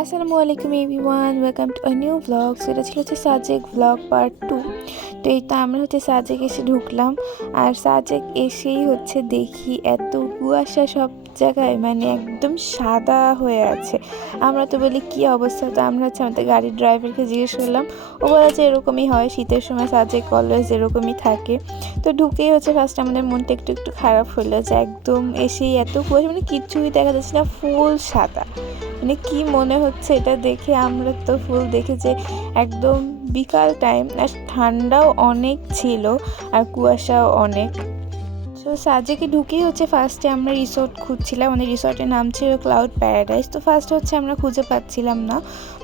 আসসালামু আলাইকুম everyone, welcome to a new blog. So এটা ছিল হচ্ছে সাজেক ব্লগ পার্ট 2। তো এই তো আমরা হচ্ছে সাজেক এসে ঢুকলাম, আর সাজেক এসেই হচ্ছে দেখি এত কুয়াশা সব জায়গায়, মানে একদম সাদা হয়ে আছে। আমরা তো বলি কী অবস্থা, তো আমরা হচ্ছে আমাদের গাড়ির ড্রাইভারকে জিজ্ঞেস করলাম। ও বলা যে এরকমই হয়, শীতের সময় সাজেক অলওয়েজ এরকমই থাকে। তো ঢুকেই হচ্ছে ফার্স্ট আমাদের মনটা একটু একটু খারাপ হলো যে একদম এসেই এত কুয়াশা, মানে কিচ্ছুই দেখা যাচ্ছে না, ফুল সাদা। মানে কি মনে হচ্ছে এটা দেখে, আমরা তো ফুল দেখে যে একদম বিকাল টাইম, আর ঠান্ডাও অনেক ছিল আর কুয়াশাও অনেক। তো সাজেকে ঢুকেই হচ্ছে ফার্স্টে আমরা রিসোর্ট খুঁজছিলাম, আমাদের রিসোর্টের নাম ছিল ক্লাউড প্যারাডাইস। তো ফার্স্ট হচ্ছে আমরা খুঁজে পাচ্ছিলাম না,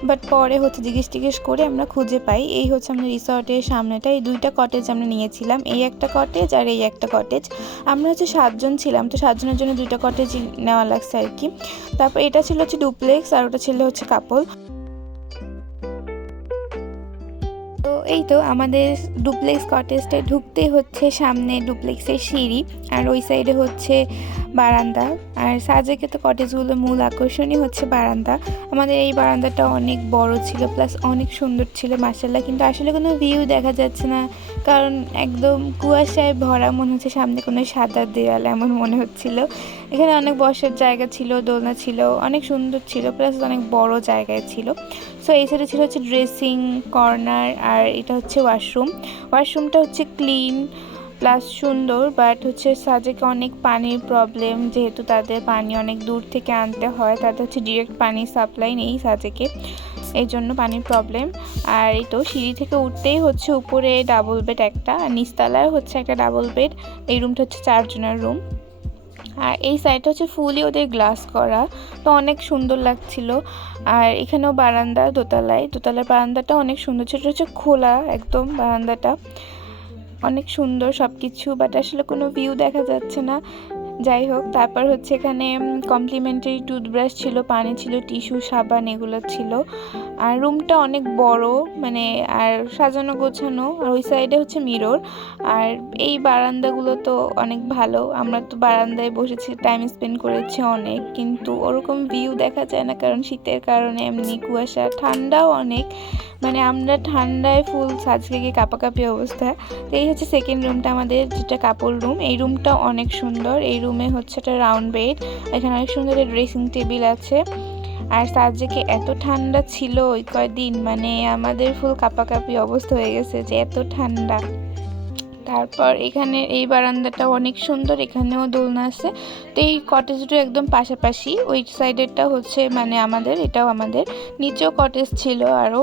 বাট পরে হচ্ছে জিজ্ঞেস করে আমরা খুঁজে পাই। এই হচ্ছে আমাদের রিসোর্টের সামনেটা, এই দুইটা কটেজ আমরা নিয়েছিলাম, এই একটা কটেজ আর এই একটা কটেজ। আমরা হচ্ছে 7 জন ছিলাম, তো 7 জনের জন্য দুইটা কটেজ নেওয়া লাগছে আর কি। তারপর এটা ছিল হচ্ছে ডুপ্লেক্স, আর ওটা ছিল হচ্ছে কাপল। তো এই তো আমাদের ডুপ্লেক্স কটেজটায় ঢুকতে হচ্ছে সামনে ডুপ্লেক্সের সিঁড়ি, আর ওই সাইডে হচ্ছে বারান্দা। আর সাজেকে তো কটেজগুলোর মূল আকর্ষণই হচ্ছে বারান্দা। আমাদের এই বারান্দাটা অনেক বড় ছিল, প্লাস অনেক সুন্দর ছিল মাশাআল্লাহ, কিন্তু আসলে কোনো ভিউ দেখা যাচ্ছে না, কারণ একদম কুয়াশায় ভরা, মনে হচ্ছে সামনে কোনো সাদা দেয়াল এমন মনে হচ্ছিল। এখানে অনেক বসার জায়গা ছিল, দোলনা ছিল, অনেক সুন্দর ছিল, প্লাস অনেক বড় জায়গায় ছিল। সো এই সাইডে ছিল হচ্ছে ড্রেসিং কর্নার, আর এটা হচ্ছে ওয়াশরুমটা হচ্ছে ক্লিন প্লাস সুন্দর, বাট হচ্ছে সাজেকে অনেক পানির প্রবলেম, যেহেতু তাদের পানি অনেক দূর থেকে আনতে হয়, তাদের হচ্ছে ডিরেক্ট পানির সাপ্লাই নেই সাজেকে, এই জন্য পানির প্রবলেম। আর এই তো সিঁড়ি থেকে উঠতেই হচ্ছে উপরে ডাবল বেড একটা, আর নিচতলায় হচ্ছে একটা ডাবল বেড। এই রুমটা হচ্ছে 4 জনের রুম, আর এই সাইডটা হচ্ছে ফুলই ওদের গ্লাস করা, তো অনেক সুন্দর লাগছিল। আর এখানেও বারান্দা, দোতলার বারান্দাটা অনেক সুন্দর ছিল, হচ্ছে খোলা একদম বারান্দাটা, অনেক সুন্দর সব কিছু, বাট আসলে কোনো ভিউ দেখা যাচ্ছে না। যাই হোক, তারপর হচ্ছে এখানে কমপ্লিমেন্টারি টুথব্রাশ ছিল, পানি ছিল, টিস্যু, সাবান এগুলো ছিল। আর রুমটা অনেক বড়, মানে আর সাজানো গোছানো, আর ওই সাইডে হচ্ছে মিরর। আর এই বারান্দাগুলো তো অনেক ভালো, আমরা তো বারান্দায় বসেছি, টাইম স্পেন্ড করেছি অনেক, কিন্তু ওরকম ভিউ দেখা যায় না, কারণ শীতের কারণে এমনি কুয়াশা, ঠান্ডাও অনেক, মানে আমরা ঠান্ডায় ফুল সাজকে গিয়ে কাঁপাকাঁপি অবস্থা। তো এই হচ্ছে সেকেন্ড রুমটা আমাদের, যেটা কাপড় রুম। এই রুমটা অনেক সুন্দর, এই রুমে হচ্ছে একটা রাউন্ড বেড, এখানে অনেক সুন্দর ড্রেসিং টেবিল আছে। আর সাজেকে এত ঠান্ডা ছিল ওই কয়দিন, মানে আমাদের ফুল কাঁপাকাঁপি অবস্থা হয়ে গেছে যে এত ঠান্ডা। তারপর এখানে এই বারান্দাটা অনেক সুন্দর, এখানেও দোলনা আছে। তো এই কটেজটা একদম পাশাপাশি, ওই সাইডেরটা হচ্ছে মানে আমাদের, এটাও আমাদের, নিচেও কটেজ ছিল আরও।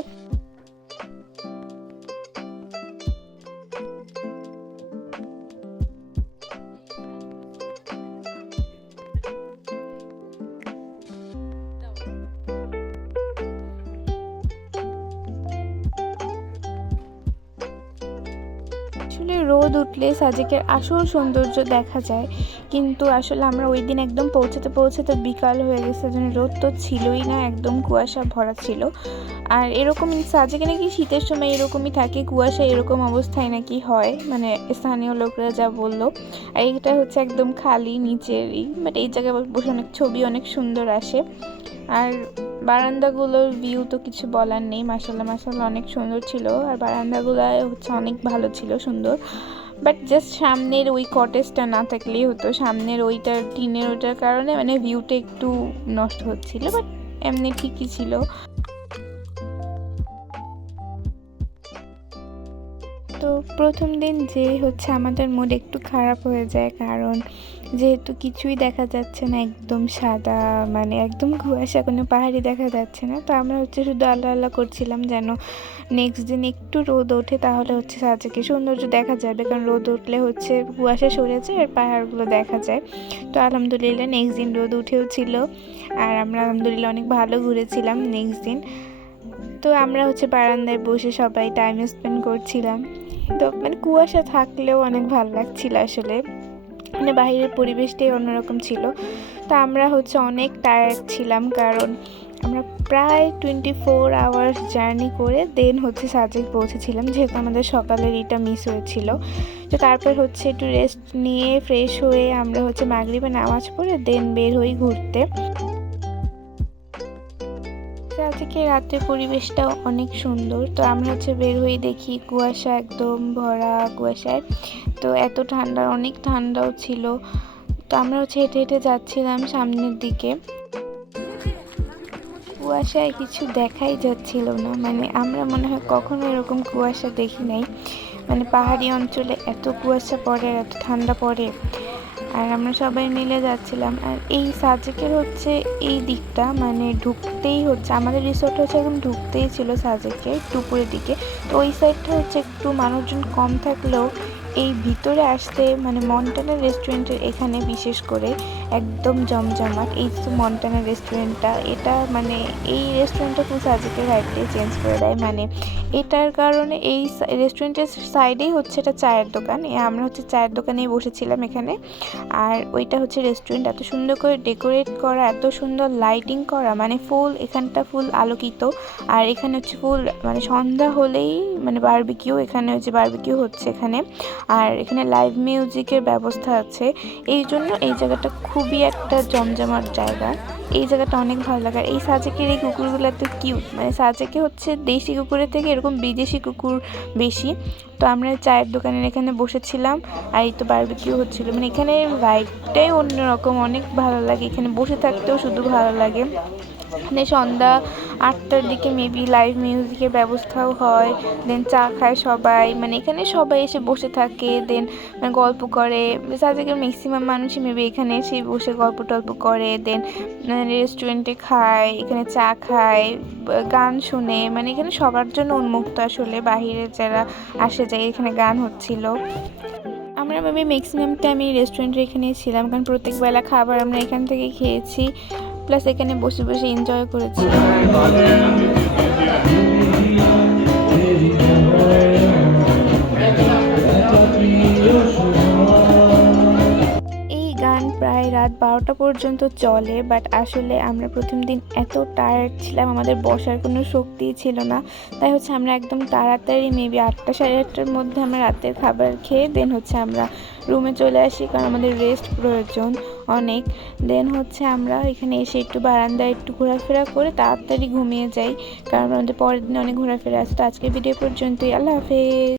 আসলে রোদ উঠলে সাজেকের আসল সৌন্দর্য দেখা যায়, কিন্তু আসলে আমরা ওই দিন একদম পৌঁছাতে বিকাল হয়ে গেছে, যেন রোদ তো ছিলই না, একদম কুয়াশা ভরা ছিল। আর এরকম সাজেকে নাকি শীতের সময় এরকমই থাকে, কুয়াশা এরকম অবস্থায় নাকি হয়, মানে স্থানীয় লোকরা যা বললো। আর এইটা হচ্ছে একদম খালি নিচেরই, বাট এই জায়গায় বসে অনেক ছবি অনেক সুন্দর আসে। আর বারান্দাগুলোর ভিউ তো কিছু বলার নেই, মাশাআল্লাহ অনেক সুন্দর ছিল, আর বারান্দাগুলো হচ্ছে অনেক ভালো ছিল, সুন্দর। বাট জাস্ট সামনের ওই কটেজটা না থাকলেই হতো, সামনের ওইটার টিনের ওইটার কারণে মানে ভিউটা একটু নষ্ট হচ্ছিল, বাট এমনি ঠিকই ছিল। তো প্রথম দিন যেই হচ্ছে আমাদের মুড একটু খারাপ হয়ে যায়, কারণ যেহেতু কিছুই দেখা যাচ্ছে না, একদম সাদা, মানে একদম কুয়াশা, কোনো পাহাড়ি দেখা যাচ্ছে না। তো আমরা হচ্ছে শুধু আল্লাহ করছিলাম যেন নেক্সট দিন একটু রোদ ওঠে, তাহলে হচ্ছে সাজেকে সৌন্দর্য দেখা যাবে, কারণ রোদ উঠলে হচ্ছে কুয়াশা সরে যায় আর পাহাড়গুলো দেখা যায়। তো আলহামদুলিল্লাহ নেক্সট দিন রোদ উঠেও ছিল, আর আমরা আলহামদুলিল্লাহ অনেক ভালো ঘুরেছিলাম নেক্সট দিন। তো আমরা হচ্ছে বারান্দায় বসে সবাই টাইম স্পেন্ড করছিলাম। তো মানে কুয়াশা থাকলেও অনেক ভালো লাগছিল আসলে। মানে বাইরের পরিবেশটাই অন্যরকম ছিল। তো আমরা হচ্ছে অনেক টায়ার্ড ছিলাম, কারণ আমরা প্রায় 24 আওয়ার্স জার্নি করে দেন হচ্ছে সাজেক পৌঁছেছিলাম, যেহেতু আমাদের সকালের ইটা মিস হয়েছিল। তো তারপর হচ্ছে একটু রেস্ট নিয়ে ফ্রেশ হয়ে আমরা হচ্ছে মাগরিবে নামাজ পড়ে দেন বের হই ঘুরতে। আজকে রাতের পরিবেশটাও অনেক সুন্দর। তো আমরা হচ্ছে বের হয়ে দেখি কুয়াশা একদম ভরা কুয়াশায়। তো এত ঠান্ডা, অনেক ঠান্ডাও ছিল। তো আমরা হচ্ছে হেঁটে হেঁটে যাচ্ছিলাম সামনের দিকে। কুয়াশায় কিছু দেখাই যাচ্ছিল না, মানে আমরা মনে হয় কখনো এরকম কুয়াশা দেখি নাই। মানে পাহাড়ি অঞ্চলে এত কুয়াশা পড়ে, এত ঠান্ডা পড়ে। আর আমরা সবাই মিলে যাচ্ছিলাম। আর এই সাজেকের হচ্ছে এই দিকটা, মানে ঢুকতেই হচ্ছে, আমাদের রিসোর্ট হচ্ছে একদম ঢুকতেই ছিল সাজেকে দুপুরের দিকে। তো ওই সাইডটা হচ্ছে একটু মানুষজন কম থাকলেও এই ভিতরে আসতে মানে মন্টানা রেস্টুরেন্টের এখানে বিশেষ করে একদম জমজমাট। এই যে মন্টানা রেস্টুরেন্টটা, এটা মানে এই রেস্টুরেন্টটা ফুল সাজেকের ভাইবটাই চেঞ্জ করে দেয়। মানে এটার কারণে এই রেস্টুরেন্টের সাইডেই হচ্ছে এটা চায়ের দোকান, আমরা হচ্ছে চায়ের দোকানেই বসেছিলাম এখানে। আর ওইটা হচ্ছে রেস্টুরেন্ট। এত সুন্দর করে ডেকোরেট করা, এত সুন্দর লাইটিং করা, মানে ফুল এখানটা ফুল আলোকিত। আর এখানে হচ্ছে ফুল মানে সন্ধ্যা হলেই মানে বারবিকিউ, এখানে হচ্ছে বারবিকিউ হচ্ছে এখানে। আর এখানে লাইভ মিউজিকের ব্যবস্থা আছে। এই জন্য এই জায়গাটা খুবই একটা জমজমাট জায়গা। এই জায়গাটা অনেক ভালো লাগে। আর এই সাজেকের এই কুকুরগুলো এত কিউট, মানে সাজেকে হচ্ছে দেশি কুকুরের থেকে এরকম বিদেশি কুকুর বেশি। তো আমরা চায়ের দোকানের এখানে বসেছিলাম, আর এই তো বারবিকিউ হচ্ছিল। মানে এখানে ভাইবটাই অন্যরকম, অনেক ভালো লাগে। এখানে বসে থাকতেও শুধু ভালো লাগে। মানে সন্ধ্যা 8টার দিকে মেবি লাইভ মিউজিকের ব্যবস্থাও হয়। দেন চা খায় সবাই, মানে এখানে সবাই এসে বসে থাকে, দেন মানে গল্প করে। সাজেকের ম্যাক্সিমাম মানুষই মেবি এখানে এসে বসে গল্প টল্প করে, দেন রেস্টুরেন্টে খায়, এখানে চা খায়, গান শুনে। মানে এখানে সবার জন্য উন্মুক্ত আসলে, বাহিরে যারা আসে যায় এখানে গান হচ্ছিল। আমরা মেবি ম্যাক্সিমাম টাইম এই রেস্টুরেন্টের এখানেই ছিলাম, কারণ প্রত্যেক বেলা খাবার আমরা এখান থেকে খেয়েছি, প্লাস এখানে বসে বসে এনজয় করেছি। এই গান প্রায় রাত 12টা পর্যন্ত চলে, বাট আসলে আমরা প্রথম দিন এত টায়ার্ড ছিলাম, আমাদের বসার কোনো শক্তিই ছিল না। তাই হচ্ছে আমরা একদম তাড়াতাড়ি মেবি 8টা সাড়ে 8টার মধ্যে আমরা রাতের খাবার খেয়ে দেন হচ্ছে আমরা রুমে চলে আসি, কারণ আমাদের রেস্ট প্রয়োজন অনেক। দেন হচ্ছে আমরা এখানে এসে একটু বারান্দায় একটু ঘোরাফেরা করে তাড়াতাড়ি ঘুমিয়ে যাই, কারণ আমাদের পরের দিন অনেক ঘোরাফেরা আছে। তো আজকের ভিডিও পর্যন্তই, আল্লাহ হাফেজ।